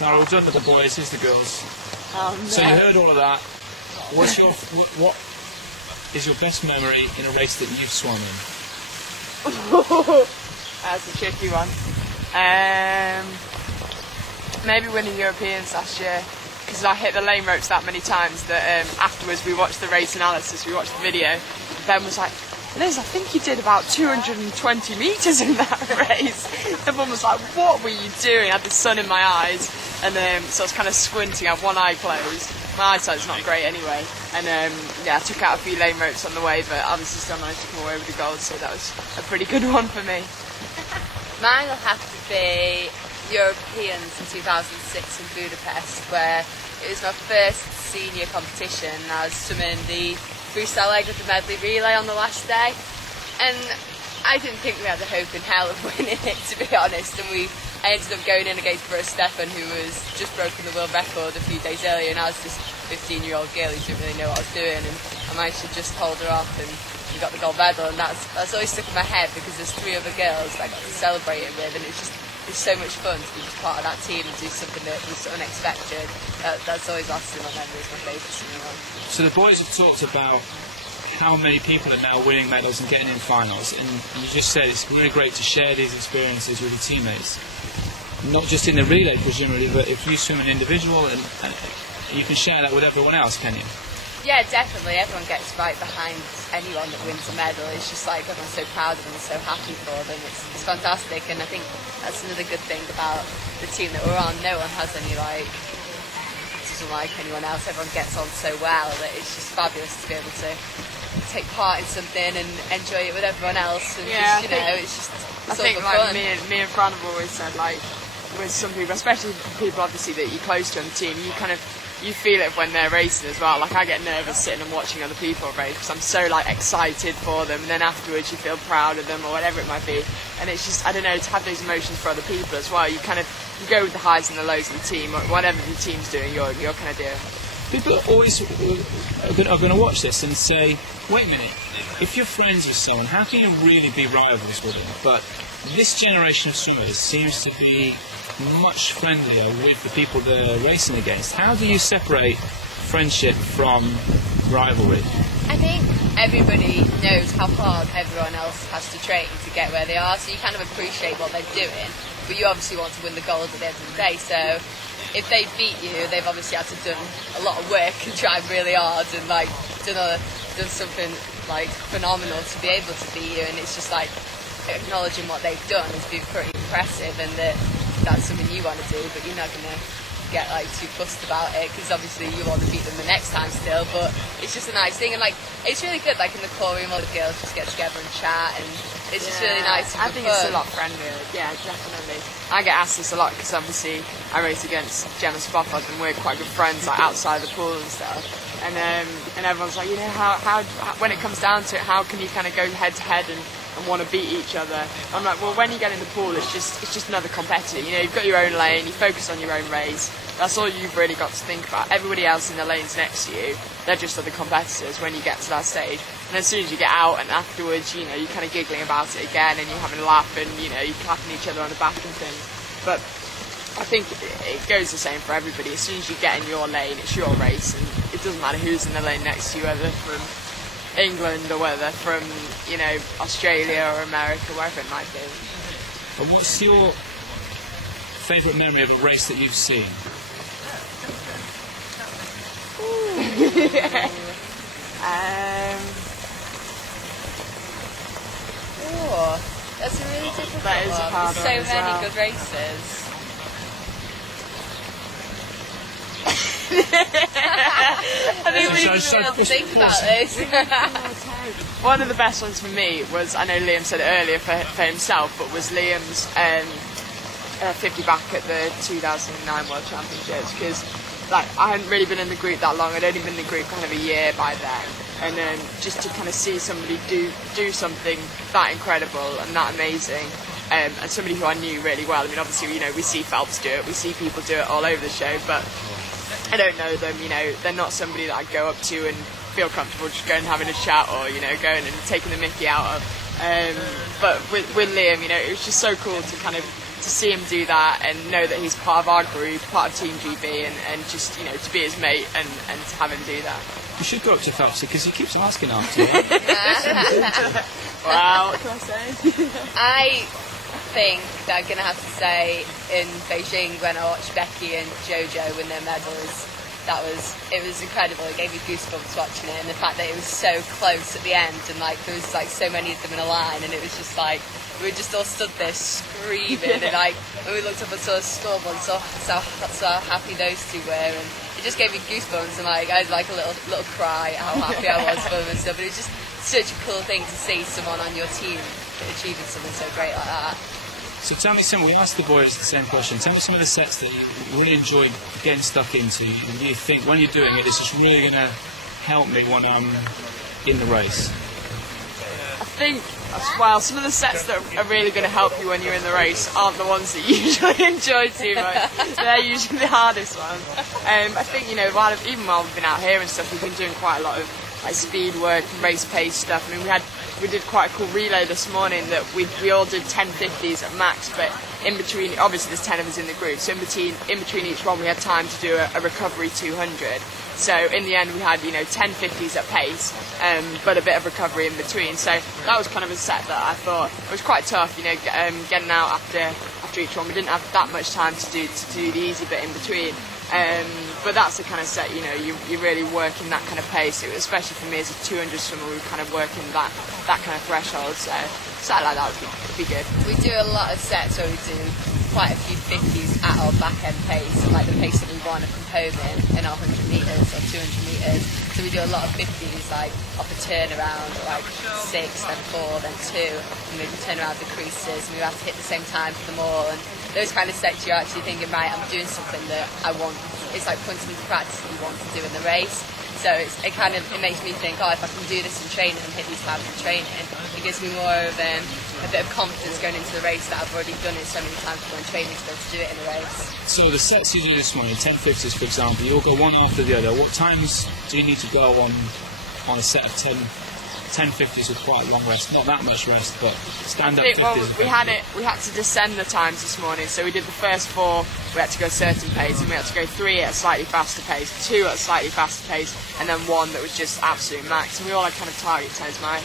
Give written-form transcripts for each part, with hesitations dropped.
Now we're done with the boys, here's the girls. Oh, no. So you heard all of that. What is your best memory in a race that you've swum in? That's a tricky one. Maybe winning Europeans last year, because I hit the lane ropes that many times that afterwards we watched the race analysis, we watched the video. Ben was like, Liz, I think you did about 220 metres in that race. Everyone was like, what were you doing? I had the sun in my eyes, and so I was kind of squinting, I have one eye closed. My eyesight's not great anyway, and yeah, I took out a few lane ropes on the way, but obviously still managed to come away with the gold, so that was a pretty good one for me. Mine will have to be Europeans in 2006 in Budapest, where it was my first senior competition. I was swimming the freestyle leg of the medley relay on the last day, and I didn't think we had a hope in hell of winning it, to be honest, and I ended up going in against Bruce Stefan, who was just broken the world record a few days earlier, and I was this 15-year-old girl who didn't really know what I was doing, and I managed to just hold her off, and we got the gold medal, and that's always stuck in my head, because there's 3 other girls that I got to celebrate it with, and it's so much fun to be just part of that team and do something that was unexpected. That's always lasted in my memory as my favourite swimming one. So the boys have talked about how many people are now winning medals and getting in finals, and you just said it's really great to share these experiences with your teammates. Not just in the relay, presumably, but if you swim an individual, and you can share that with everyone else, can you? Yeah, definitely. Everyone gets right behind anyone that wins a medal. It's just like everyone's so proud of them and so happy for them. It's fantastic, and I think that's another good thing about the team that we're on. No one has any doesn't like anyone else. Everyone gets on so well that it's just fabulous to be able to take part in something and enjoy it with everyone else. And yeah, it's I think fun. me and Fran have always said, like, with some people, especially people obviously that you're close to on the team, you feel it when they're racing as well. Like, I get nervous sitting and watching other people race because I'm so like excited for them, and then afterwards you feel proud of them or whatever it might be. And it's just, I don't know, to have those emotions for other people as well. You go with the highs and the lows of the team, or whatever the team's doing, you're kind of doing. People always are going to watch this and say, wait a minute, if you're friends with someone, how can you really be rivals with them? But this generation of swimmers seems to be much friendlier with the people they're racing against. How do you separate friendship from rivalry? I think everybody knows how hard everyone else has to train to get where they are, so you kind of appreciate what they're doing, but you obviously want to win the gold at the end of the day. So if they beat you, they've obviously had to done a lot of work and tried really hard and like done something like phenomenal to be able to beat you, and it's just like acknowledging what they've done has been pretty impressive, and that's something you want to do, but you're not going to get like too fussed about it, because obviously you want to beat them the next time still, but it's just a nice thing, and like it's really good, like in the core room all the girls just get together and chat, and it's just really nice. I think it's a lot friendlier. Yeah, definitely. I get asked this a lot because obviously I race against Gemma Spofford and we're quite good friends, like outside the pool and stuff. And everyone's like, you know, how when it comes down to it, how can you kind of go head to head and want to beat each other? I'm like, well, when you get in the pool, it's just another competitor. You know, you've got your own lane, you focus on your own race. That's all you've really got to think about. Everybody else in the lanes next to you, they're just other competitors when you get to that stage. And as soon as you get out and afterwards, you know, you're kind of giggling about it again and you're having a laugh and, you know, you're clapping each other on the back and things. But I think it goes the same for everybody. As soon as you get in your lane, it's your race, and it doesn't matter who's in the lane next to you, whether from England or whether from, you know, Australia or America, wherever it might be. And what's your favourite memory of a race that you've seen? That's a really difficult that is one. There's so many well. good races. I think we need to think about this. One of the best ones for me was, I know Liam said it earlier for himself, but was Liam's 50 back at the 2009 World Championships, because like I hadn't really been in the group that long. I'd only been in the group kind of a year by then, and then just to kind of see somebody do something that incredible and that amazing, and somebody who I knew really well. I mean, obviously, you know, we see Phelps do it, we see people do it all over the show, but I don't know them. You know, they're not somebody that I go up to and feel comfortable just going and having a chat, or, you know, going and taking the mickey out of. But with Liam, you know, it was just so cool to kind of to see him do that and know that he's part of our group, part of Team GB, and just, you know, to be his mate and to have him do that. You should go up to Phelps because he keeps asking after you. Wow, what can I say? I think that I'm going to have to say in Beijing when I watched Becky and Jojo win their medals, it was incredible. It gave me goosebumps watching it, and the fact that it was so close at the end, and like there was like so many of them in a line, and it was just like we just all stood there screaming, and like when we looked up and saw the scoreboard, saw how happy those two were, and it just gave me goosebumps, and like I had like a little cry how happy I was for them and stuff. But it was just such a cool thing to see someone on your team achieving something so great like that. So tell me we asked the boys the same question. Tell me some of the sets that you really enjoyed getting stuck into. And you think when you're doing it, this is really going to help me when I'm in the race. I think, well, some of the sets that are really going to help you when you're in the race aren't the ones that you usually enjoy too much. They're usually the hardest ones. I think, you know, even while we've been out here and stuff, we've been doing quite a lot of like speed work and race pace stuff. I mean, we did quite a cool relay this morning that we all did 10.50s at max, but in between, obviously there's 10 of us in the group, so in between each one we had time to do a recovery 200. So in the end we had, you know, 10.50s at pace, but a bit of recovery in between. So that was kind of a set that I thought it was quite tough, you know, getting out after each one. We didn't have that much time to do the easy bit in between. But that's the kind of set, you know, you're really working that kind of pace. Especially for me as a 200 swimmer, we were kind of working that kind of threshold. So something like that would be good. We do a lot of sets where we do quite a few 50s at our back end pace, like the pace that we want to come home in our 100 metres or 200 metres. So we do a lot of 50s, like off a turnaround, like 6, then 4, then 2, and we turn around the creases, and we have to hit the same time for them all. And those kind of sets, you're actually thinking, right, I'm doing something that I want. It's like putting into practice that you want to do in the race. So it makes me think, if I can do this in training and hit these times in training, it gives me more of a bit of confidence going into the race that I've already done it so many times before in training to be able to do it in the race. So the sets you do this morning, 10.50s for example, you'll go one after the other. What times do you need to go on a set of 10.50s with quite a long rest? Not that much rest, but stand-up 50s. Well, we had to descend the times this morning, so we did the first 4, we had to go a certain pace, and we had to go 3 at a slightly faster pace, 2 at a slightly faster pace, and then 1 that was just absolute max. And we all had kind of target times. I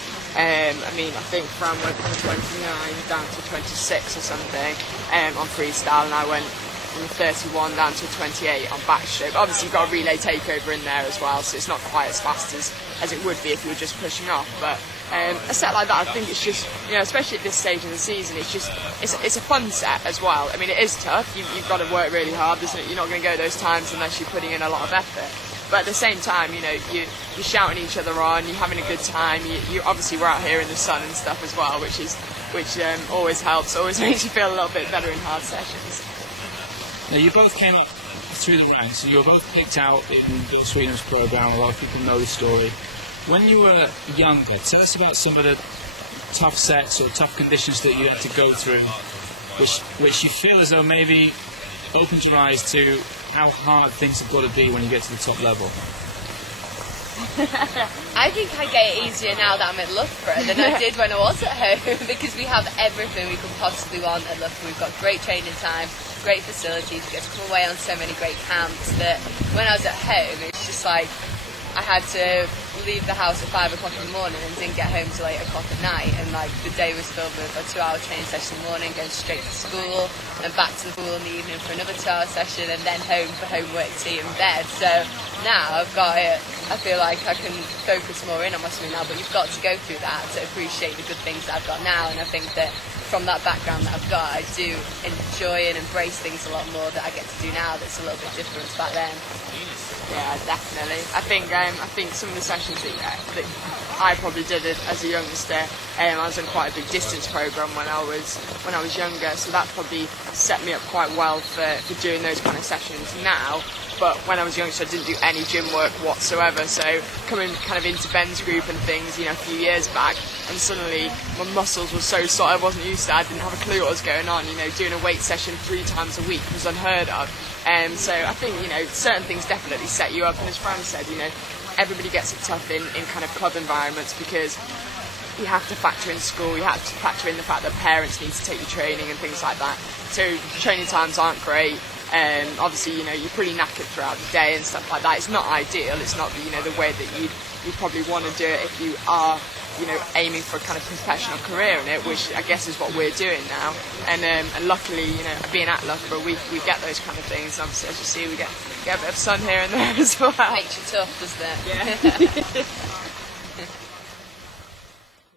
think Fran went from 29 down to 26 or something on freestyle, and I went from 31 down to 28 on backstroke. Obviously you've got a relay takeover in there as well, so it's not quite as fast as it would be if you were just pushing off. But a set like that, I think it's just, you know, especially at this stage of the season, it's a fun set as well. I mean, it is tough. You've got to work really hard, isn't it? You're not going to go those times unless you're putting in a lot of effort. But at the same time, you know, you're shouting each other on, you're having a good time. You obviously we're out here in the sun and stuff as well, which always helps, always makes you feel a little bit better in hard sessions. Now you both came up through the ranks, you were both picked out in Bill Sweetenham's programme. A lot of people know the story. When you were younger, tell us about some of the tough sets or tough conditions that you had to go through, which you feel as though maybe opened your eyes to how hard things have got to be when you get to the top level. I think I get it easier now that I'm at Loughborough than I did when I was at home, because we have everything we could possibly want at Loughborough. We've got great training time, great facilities, we get to come away on so many great camps that when I was at home it's just like I had to leave the house at 5 o'clock in the morning and didn't get home till 8 o'clock at night, and like the day was filled with a 2-hour training session in the morning, going straight to school and back to the pool in the evening for another 2-hour session, and then home for homework, tea and bed. So now I've got it, I feel like I can focus more in on my swimming now, but you've got to go through that to appreciate the good things that I've got now. And I think that from that background that I've got, I do enjoy and embrace things a lot more that I get to do now that's a little bit different to back then. Yeah, definitely. I think some of the sessions that I probably did as a youngster, I was on quite a big distance program when I was younger, so that probably set me up quite well for doing those kind of sessions now. But when I was younger, I didn't do any gym work whatsoever. So coming kind of into Ben's group and things, you know, a few years back, and suddenly my muscles were so sore, I wasn't used to it. I didn't have a clue what was going on. You know, doing a weight session 3 times a week was unheard of. So I think, you know, certain things definitely set you up. And as Fran said, you know, everybody gets it tough in kind of club environments because, you have to factor in school, you have to factor in the fact that parents need to take you training and things like that. So training times aren't great. Obviously, you know, you're pretty knackered throughout the day and stuff like that. It's not ideal. It's not, you know, the way that you probably want to do it if you are, you know, aiming for a kind of professional career in it, which I guess is what we're doing now. And luckily, you know, being at Loughborough, we get those kind of things. Obviously, as you see, we get a bit of sun here and there as well. Makes you tough, doesn't it? Yeah.